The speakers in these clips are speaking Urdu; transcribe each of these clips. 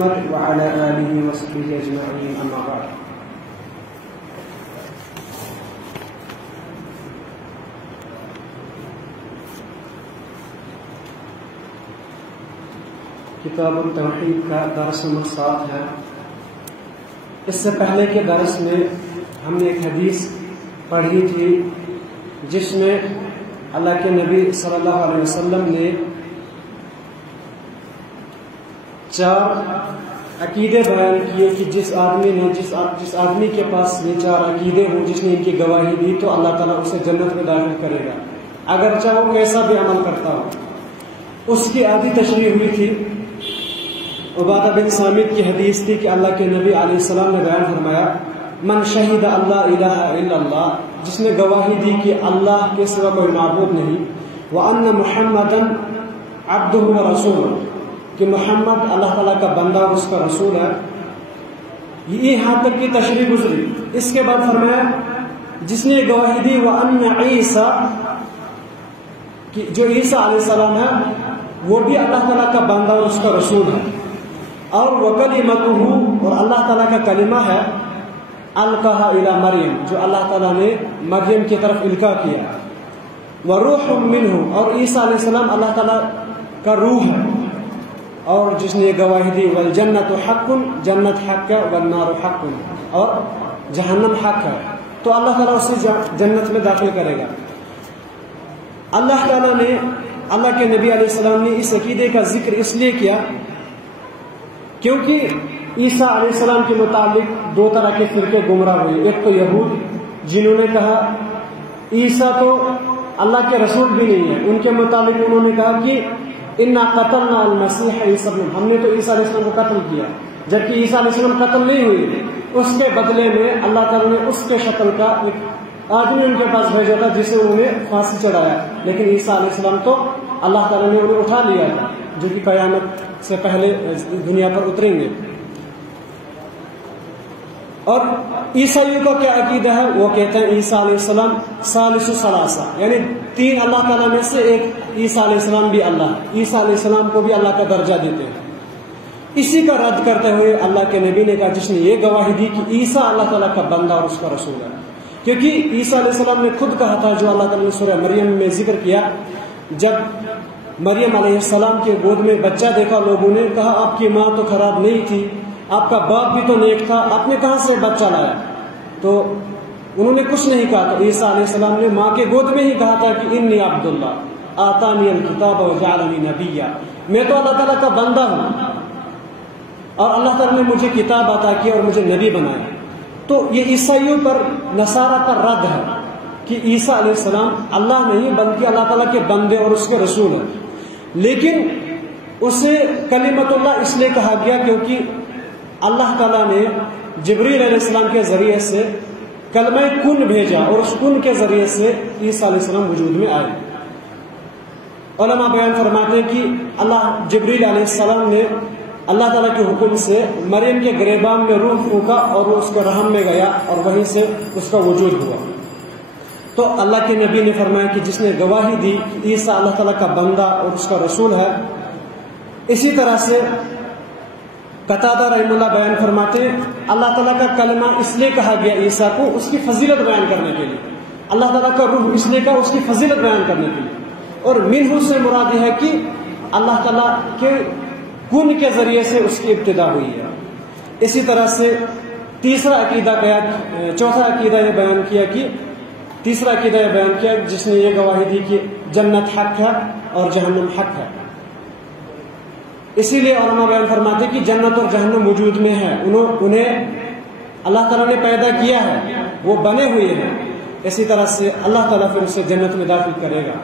وعلى آله وصحبه أجمعين أما بعد. کتاب التوحید کا درس نمبر 7 ہے. اس سے پہلے کے درس میں ہم نے ایک حدیث پڑھی تھی جس میں اللہ کے نبی صلی اللہ علیہ وسلم نے 4 عقیدے بیان کیے کہ جس آدمی کے پاس یہ 4 عقیدے ہوں، جس نے ان کی گواہی دی تو اللہ تعالیٰ اسے جنت میں داخل کرے گا، اگر چاہے وہ کیسا بھی عمل کرتا ہو. اس کی آدھی تشریح ہوئی تھی. عبادہ بن صامت کی حدیث تھی کہ اللہ کے نبی علیہ السلام نے بیان فرمایا، من شہد اللہ الہ الا اللہ، جس نے گواہی دی کہ اللہ کے سوا کوئی معبود نہیں، وان محمدا عبدہ ورسولہ، کہ محمد اللہ تعالیٰ کا بندہ اور اس کا رسول ہے. یہ یہاں تک کی تشریح گزری. اس کے بعد فرمایا جس نے گواہی دی وان عیسیٰ، کہ جو عیسیٰ علیہ السلام ہے وہ بھی اللہ تعالیٰ کا بندہ اور اس کا رسول ہے، اور وکلمتہ، اور اللہ تعالیٰ کا کلمہ ہے، القاها الی مریم، جو اللہ تعالیٰ نے مریم کی طرف القاء کیا، وروح منہ، اور عیسیٰ علیہ السلام اللہ تعالیٰ کا روح ہے. اور جس نے گواہی دی والجنت حق، جنت حق ہے، والنار حق، اور جہنم حق ہے، تو اللہ تعالیٰ اسے جنت میں داخل کرے گا. اللہ تعالیٰ نے، اللہ کے نبی علیہ السلام نے اس عقیدے کا ذکر اس لیے کیا کیونکہ عیسیٰ علیہ السلام کے متعلق 2 طرح کے فرقے گمراہ ہوئے. ایک تو یہود، جنہوں نے کہا عیسیٰ تو اللہ کے رسول بھی نہیں ہے. ان کے متعلق انہوں نے کہا کہ انا قتلنا المسیح عیسی ابن، ہم نے تو عیسیٰ علیہ السلام کو قتل کیا، جبکہ عیسیٰ علیہ السلام قتل نہیں ہوئے. اس کے بدلے میں اللہ تعالیٰ نے اس کے شکل کا ایک آدمی ان کے پاس بھیجا تھا جسے انہوں نے پھانسی چڑھایا، لیکن عیسیٰ علیہ السلام تو اللہ تعالیٰ نے انہیں اٹھا لیا تھا، جو کہ قیامت سے پہلے دنیا پر اتریں گے. اور عیسائیوں کا کیا عقیدہ ہے؟ وہ کہتے ہیں عیسیٰ علیہ السلام ثالث ثلاثہ، یعنی 3 اللہ تعالیٰ میں سے ایک عیسیٰ علیہ السلام بھی اللہ ہے. عیسیٰ علیہ السلام کو بھی اللہ کا درجہ دیتے ہیں. اسی کا رد کرتے ہوئے اللہ کے نبی نے کہا جس نے یہ گواہی دی کہ عیسیٰ اللہ تعالیٰ کا بندہ اور اس کا رسول ہے، کیونکہ عیسیٰ علیہ السلام نے خود کہا تھا، جو اللہ تعالیٰ نے سورہ مریم میں ذکر کیا، جب مریم علیہ السلام کے گود میں بچہ دیکھا لوگوں نے کہا آپ کی ماں تو خراب نہیں تھی، آپ کا باپ بھی تو نیک تھا، آپ نے کہاں سے بچہ لایا؟ تو انہوں نے کچھ نہیں کہا. تو عیسیٰ علیہ السلام نے ماں کے گود میں ہی کہا تھا کہ انی عبداللہ آتانی الکتاب وجعلنی نبیا، میں تو اللہ تعالیٰ کا بندہ ہوں اور اللہ تعالیٰ نے مجھے کتاب عطا کی اور مجھے نبی بنایا. تو یہ عیسائیوں پر نصارہ کا رد ہے کہ عیسیٰ علیہ السلام اللہ نہیں بلکہ اللہ تعالیٰ کے بندے اور اس کے رسول ہیں. لیکن اسے کلمت اللہ اس لیے کہا گیا کیونکہ اللہ تعالیٰ نے جبریل علیہ السلام کے ذریعے سے کلمہ کن بھیجا اور اس کن کے ذریعے سے عیسیٰ علیہ السلام وجود میں آئے. علماء بیان فرماتے ہیں کہ جبریل علیہ السلام نے اللہ تعالیٰ کے حکم سے مریم کے گریبان میں روح پھونکا اور وہ اس کے رحم میں گیا اور وہیں سے اس کا وجود ہوا. تو اللہ کے نبی نے فرمایا کہ جس نے گواہی دی کہ عیسیٰ اللہ تعالیٰ کا بندہ اور اس کا رسول ہے. اسی طرح سے قتادہ رحمہ اللہ بیان فرماتے ہیں اللہ تعالیٰ کا کلمہ اس لیے کہا گیا عیسیٰ کو اس کی فضیلت بیان کرنے کے لیے، اللہ تعالیٰ کا روح اس لیے کہا اس کی فضیلت بیان کرنے کے لیے. اور منہ سے مراد ہے کہ اللہ تعالیٰ کے کن کے ذریعے سے اس کی ابتدا ہوئی ہے. اسی طرح سے تیسرا عقیدہ یہ بیان کیا جس نے یہ گواہی دی کہ جنت حق ہے اور جہنم حق ہے. اسی لیے علماء بیان فرماتے کہ جنت اور جہنم وجود میں ہے، انہیں اللہ تعالیٰ نے پیدا کیا ہے، وہ بنے ہوئے ہیں. اسی طرح سے اللہ تعالیٰ پھر اسے جنت میں داخل کرے گا.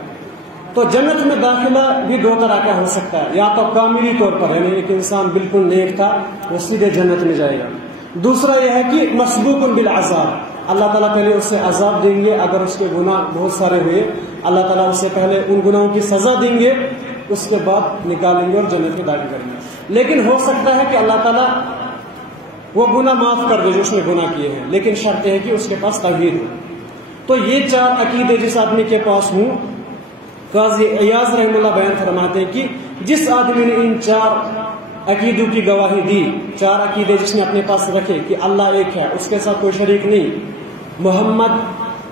تو جنت میں داخلہ بھی 2 طرح کا ہو سکتا ہے، یا تو کاملی طور پر، یعنی ایک انسان بالکل نیک تھا وہ سیدھے جنت میں جائے گا. دوسرا یہ ہے کہ مسبوق بالعذاب، اللہ تعالیٰ پہلے اسے عذاب دیں گے، اگر اس کے گناہ بہت سارے ہوئے اللہ تعالیٰ اسے پہلے ان گناہوں کی سزا دیں گے، اس کے بعد نکالیں گے اور جنت میں داخل کریں گے. لیکن ہو سکتا ہے کہ اللہ تعالیٰ وہ گناہ معاف کر دے جو اس نے گناہ کیے ہیں، لیکن شرط ہے کہ اس کے پاس توحید ہو. تو یہ 4 عقیدے جس آدمی کے پاس ہوں، قاضی ایاز رحمہ اللہ بیان فرماتے ہیں کہ جس آدمی نے ان 4 عقیدوں کی گواہی دی، 4 عقیدے جس نے اپنے پاس رکھے کہ اللہ ایک ہے، اس کے ساتھ کوئی شریک نہیں، محمد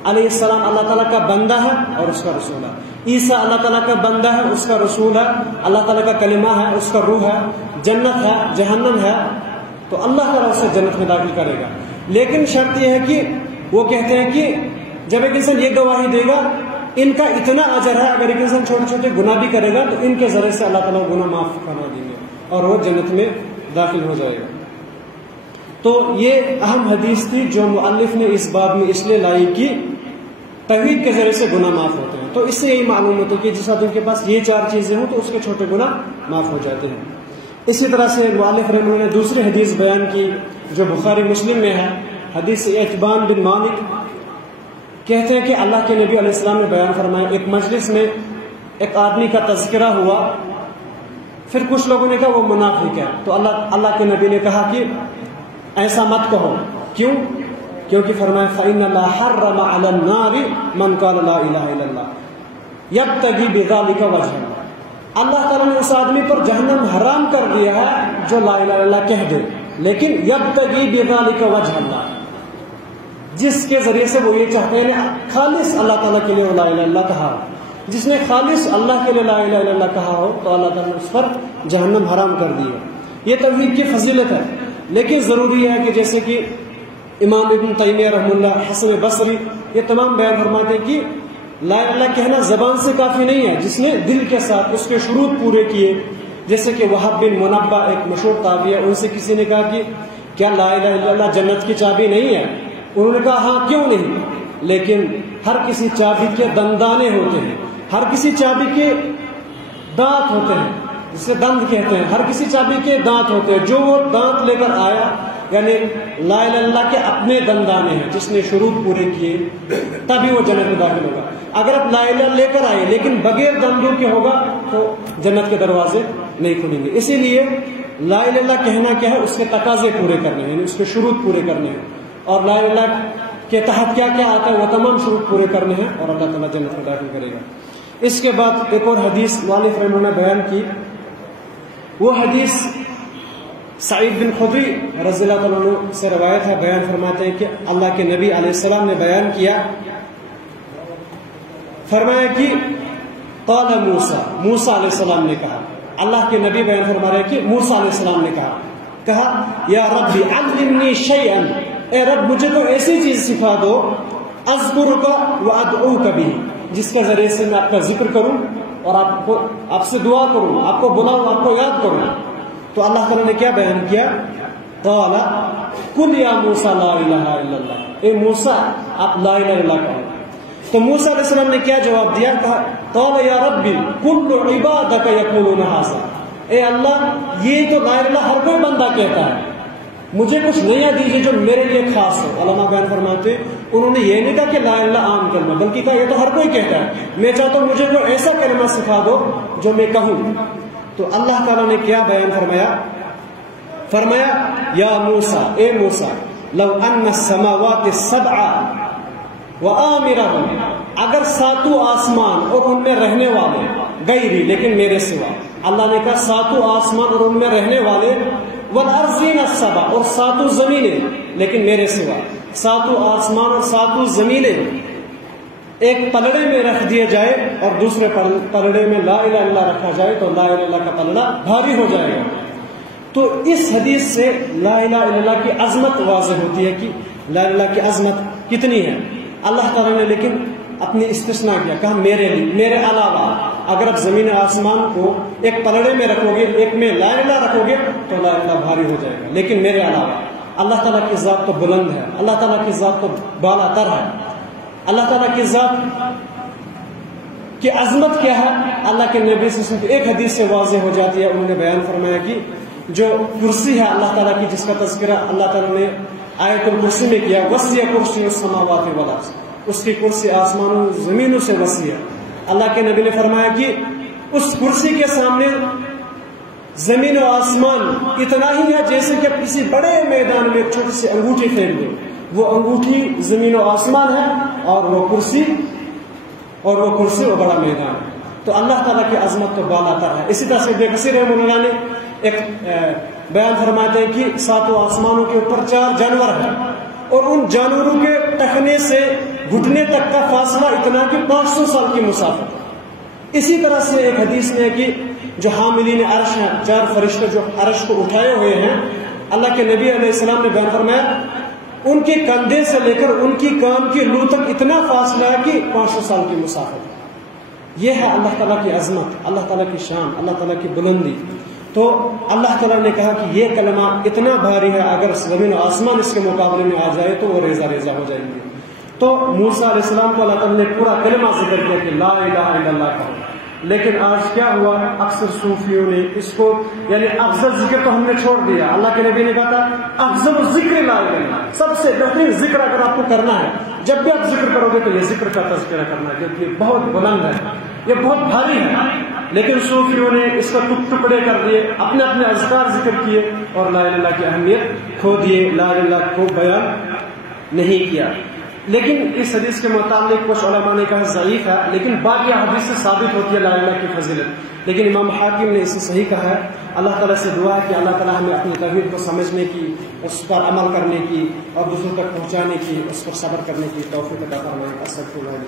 علیہ السلام اللہ تعالیٰ کا بندہ ہے اور اس کا رسول ہے، عیسیٰ اللہ تعالیٰ کا بندہ ہے، اس کا رسول ہے، اللہ تعالیٰ کا کلمہ ہے، اس کا روح ہے، جنت ہے، جہنم ہے، تو اللہ تعالیٰ اسے جنت میں داخل کرے گا۔ لیکن شرط یہ ہے کہ وہ کہتے ہیں کہ جب ایک انسان یہ گواہی دے گا ان کا اتنا اجر ہے، اگر ایک انسان چھوٹے چھوٹے گناہ بھی کرے گا تو ان کے ذریعے سے اللہ تعالیٰ گناہ معاف کروا دیں گے اور وہ جنت میں داخل ہو جائے گا۔ تو یہ اہم حدیث تھی جو مؤلف نے اس باب میں اس لیے لائی کہ توحید کے ذریعے سے گناہ معاف ہوتے ہیں۔ تو اس سے یہی معلوم ہوتا ہے کہ جس آدمی کے پاس یہ 4 چیزیں ہوں تو اس کے چھوٹے گناہ معاف ہو جاتے ہیں۔ اسی طرح سے مؤلف رحمہ اللہ نے دوسری حدیث بیان کی جو بخاری مسلم میں ہے، حدیث اعتبان بن مالک کہتے ہیں کہ اللہ کے نبی علیہ السلام نے بیان فرمایا، ایک مجلس میں ایک آدمی کا تذکرہ ہوا، پھر کچھ لوگوں نے کہا وہ منافق ہے، تو اللہ کے نبی نے کہا کہ ایسا مت کہو، کیوں؟ کیونکہ فرمایا فَإِنَّ اللَّهَ حَرَّمَ عَلَى النَّارِ مَنْ قَالَ لَا إِلَهَ إِلَّا اللَّهُ يَبْتَغِي بِذَلِكَ وَجْهَ اللَّهِ۔ اللہ تعالیٰ نے اس آدمی پر جہنم حرام کر دیا ہے جو لا الہ الا اللہ کہہ دے، لیکن یبتغی بذلک وجہ اللہ، جس کے ذریعے سے وہ یہ چاہتے ہیں خالص اللہ تعالیٰ کے لیے لا الہ الا اللہ کہا، جس نے خالص اللہ کے لیے لا الہ الا اللہ کہا ہو تو اللہ تعالیٰ نے اس پر جہنم حرام کر دی ہے۔ یہ توحید کی فضیلت ہے، لیکن ضروری ہے کہ جیسے کہ امام ابن تیمیہ رحمہ اللہ، حسن بصری، یہ تمام بیان فرماتے ہیں کہ لا الہ الا اللہ کہنا زبان سے کافی نہیں ہے، جس نے دل کے ساتھ اس کے شروط پورے کیے، جیسے کہ وہب بن منبہ ایک مشہور تابعی ہے، ان سے کسی نے کہا کہ کیا لا الہ الا اللہ جنت کی چابی نہیں ہے؟ انہوں نے کہا ہاں کیوں نہیں، لیکن ہر کسی چابی کے دندانے ہوتے ہیں، ہر کسی چابی کے دانت ہوتے ہیں، جسے دند کہتے ہیں، ہر کسی چابی کے دانت ہوتے ہیں، جو وہ دانت لے کر آیا یعنی لا الہ الا اللہ کے اپنے دندانے ہیں، جس نے شروط پورے کیے تبھی وہ جنت میں داخل ہوگا۔ اگر آپ لا الہ الا اللہ لے کر آئے لیکن بغیر دندوں کے ہوگا تو جنت کے دروازے نہیں کھلیں گے۔ اسی لیے لا الہ الا اللہ کہنا کیا ہے، اس کے تقاضے پورے کرنے ہیں، یعنی اس کے شروط پورے کرنے ہیں، اور لا الہ الا اللہ کے تحت کیا کیا آتا ہے وہ تمام شروط پورے کرنے ہیں اور اللہ تعالیٰ جنت میں داخل کرے گا۔ اس کے بعد ایک اور حدیث مؤلف رحمہ اللہ نے بیان کی، وہ حدیث سعید بن خدری رضی اللہ تعالیٰ عنہ سے روایت ہے، بیان فرماتے ہیں کہ اللہ کے نبی علیہ السلام نے بیان کیا، فرمایا کہ قال موسیٰ علیہ السلام نے کہا، اللہ کے نبی بیان فرما رہے ہیں کہ موسیٰ علیہ السلام نے کہا یا ربی علمنی شیئا، اے رب مجھے کوئی ایسی چیز سکھا دو، اذکرک وادعوک بہ، جس کے ذریعے سے میں آپ کا ذکر کروں اور آپ سے دعا کروں، آپ کو بلاؤں، آپ کو یاد کروں۔ تو اللہ تعالیٰ نے کیا بیان کیا، قال قل یا موسیٰ لا الہ الا اللہ، اے موسیٰ آپ لا الہ الا اللہ کہو۔ تو موسیٰ علیہ السلام نے کیا جواب دیا، کہا قال یا ربی کل عبادک یقولون ھذا، اے اللہ یہ تو لا الہ الا اللہ ہر کوئی بندہ کہتا ہے، مجھے کچھ نیا دیجیے جو میرے لیے خاص ہو۔ علماء بیان فرماتے انہوں نے یہ نہیں کہا کہ لا الہ الا اللہ عام کلمہ، بلکہ کہا یہ تو ہر کوئی کہتا ہے، میں چاہتا ہوں مجھے کوئی ایسا کلمہ سکھا دو جو میں کہوں۔ تو اللہ تعالیٰ نے کیا بیان فرمایا یا موسیٰ، اے موسیٰ لو ان السماوات السبع وآمرہم، اگر 7 آسمان اور ان میں رہنے والے، غیری لیکن میرے سوا، اللہ نے کہا 7 آسمان اور ان میں رہنے والے، والارضین السبع اور 7 زمینیں لیکن میرے سوا، 7 آسمان اور 7 زمینیں ایک پلڑے میں رکھ دیے جائے اور دوسرے پلڑے میں لا الہ الا اللہ رکھا جائے تو لا الہ الا اللہ کا پلڑا بھاری ہو جائے گا۔ تو اس حدیث سے لا الہ الا اللہ کی عظمت واضح ہوتی ہے کہ لا الہ الا اللہ کی عظمت کتنی ہے۔ اللہ تعالیٰ نے لیکن اپنی استثناء کیا، کہا میرے لیے، میرے علاوہ اگر آپ زمین آسمان کو ایک پلڑے میں رکھو گے، ایک میں لا الہ الا اللہ رکھو گے تو لا الہ الا اللہ بھاری ہو جائے گا، لیکن میرے علاوہ۔ اللہ تعالیٰ کی ذات تو بلند ہے، اللہ تعالیٰ کی ذات تو بالا تر ہے، اللہ تعالیٰ کی ذات کی عظمت کیا ہے اللہ کے نبی سے ایک حدیث سے واضح ہو جاتی ہے۔ انہوں نے بیان فرمایا کہ جو کرسی ہے اللہ تعالیٰ کی، جس کا تذکرہ اللہ تعالیٰ نے آیت الکرسی میں کیا، وسیع کرسی السماوات والارض، اس کی کرسی آسمانوں زمینوں سے وسیع ہے۔ اللہ کے نبی نے فرمایا کہ اس کرسی کے سامنے زمین و آسمان اتنا ہی ہے جیسے کہ کسی بڑے میدان میں چھوٹی سی انگوٹھی پھینک دو، وہ انگوٹھی زمین و آسمان ہے اور وہ کرسی وہ بڑا میدان ہے۔ تو اللہ تعالیٰ کی عظمت تو بالا تر ہے۔ اسی طرح سے ابن کثیر رحمہ اللہ نے ایک بیان فرماتے ہیں کہ 7 آسمانوں کے اوپر 4 جانور ہیں اور ان جانوروں کے ٹکنے سے گھٹنے تک کا فاصلہ اتنا کہ 500 سال کی مسافت ہے۔ اسی طرح سے ایک حدیث میں ہے کہ جو حاملین عرش ہیں، 4 فرشتے جو عرش کو اٹھائے ہوئے ہیں، اللہ کے نبی علیہ السلام نے بیان فرمایا ان کے کندھے سے لے کر ان کی کان کی لو تک اتنا فاصلہ ہے کہ 500 سال کی مسافت۔ یہ ہے اللہ تعالیٰ کی عظمت، اللہ تعالیٰ کی شان، اللہ تعالیٰ کی بلندی۔ تو اللہ تعالیٰ نے کہا کہ یہ کلمہ اتنا بھاری ہے، اگر زمین و آسمان اس کے مقابلے میں آ جائے تو وہ ریزہ ریزہ ہو جائیں گے۔ تو موسیٰ علیہ السلام کو اللہ تعالیٰ نے پورا کلمہ ذکر کیا کہ لا الہ الا اللہ کہو، لیکن آج کیا ہوا، اکثر صوفیوں نے اس کو یعنی افضل ذکر تو ہم نے چھوڑ دیا۔ اللہ کے نبی نے کہا تھا افضل ذکر لا الہ الا اللہ، سب سے بہترین ذکر اگر آپ کو کرنا ہے، جب بھی آپ ذکر کرو گے تو یہ ذکر کا تذکرہ کرنا ہے، کیونکہ یہ بہت بلند ہے، یہ بہت بھاری ہے۔ لیکن صوفیوں نے اس کا ٹکڑے کر دیے، اپنے اپنے اذکار ذکر کیے اور لا الہ الا اللہ کی اہمیت کھو دیے، لا الہ الا اللہ کو بیان نہیں کیا۔ لیکن اس حدیث کے متعلق کچھ علماء نے کہا ضعیف ہے، لیکن باقی حدیث سے ثابت ہوتی ہے لا الہ الا اللہ کی فضیلت۔ لیکن امام حاکم نے اسے صحیح کہا ہے۔ اللہ تعالیٰ سے دعا ہے کہ اللہ تعالیٰ ہمیں اپنی توحید کو سمجھنے کی، اس پر عمل کرنے کی اور دوسروں تک پہنچانے کی، اس پر صبر کرنے کی توفیق عطا فرمائے۔ استغفر اللہ